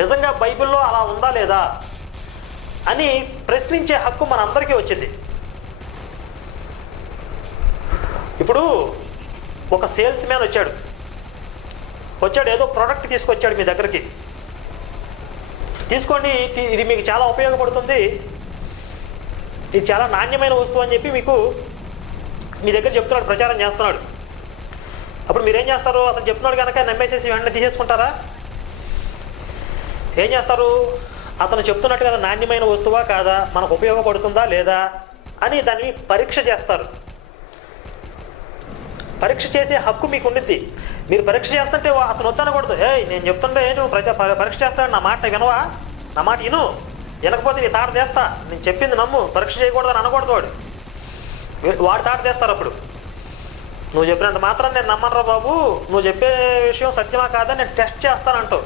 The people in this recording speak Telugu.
నిజంగా బైబిల్లో అలా ఉందా లేదా అని ప్రశ్నించే హక్కు మనందరికీ వచ్చింది. ఇప్పుడు ఒక సేల్స్ మ్యాన్ వచ్చాడు, ఏదో ప్రోడక్ట్ తీసుకొచ్చాడు మీ దగ్గరికి. తీసుకోండి, ఇది మీకు చాలా ఉపయోగపడుతుంది, ఇది చాలా నాణ్యమైన వస్తువు అని చెప్పి మీకు మీ దగ్గర చెప్తున్నాడు, ప్రచారం చేస్తున్నాడు. అప్పుడు మీరేం చేస్తారు? అతను చెప్తున్నాడు కనుక నమ్మేసేసి వెంటనే తీసేసుకుంటారా? ఏం చేస్తారు? అతను చెప్తున్నట్టు కదా నాణ్యమైన వస్తువా కాదా, మనకు ఉపయోగపడుతుందా లేదా అని దాన్ని పరీక్ష చేస్తారు. పరీక్ష చేసే హక్కు మీకు ఉండిద్ది. మీరు పరీక్ష చేస్తుంటే అతను వద్దనకూడదు. నేను చెప్తుంటే నువ్వు పరీక్ష చేస్తాడు, నా మాట వినవా, నా మాట విను, వినకపోతే నీ తాట తీస్తా, నేను చెప్పింది నమ్ము, పరీక్ష చేయకూడదని అనకూడదు. వాడు తాట తీస్తారు. అప్పుడు నువ్వు చెప్పినంత మాత్రం నేను నమ్మనరా బాబు, నువ్వు చెప్పే విషయం సత్యమా కాదా నేను టెస్ట్ చేస్తానంటావు.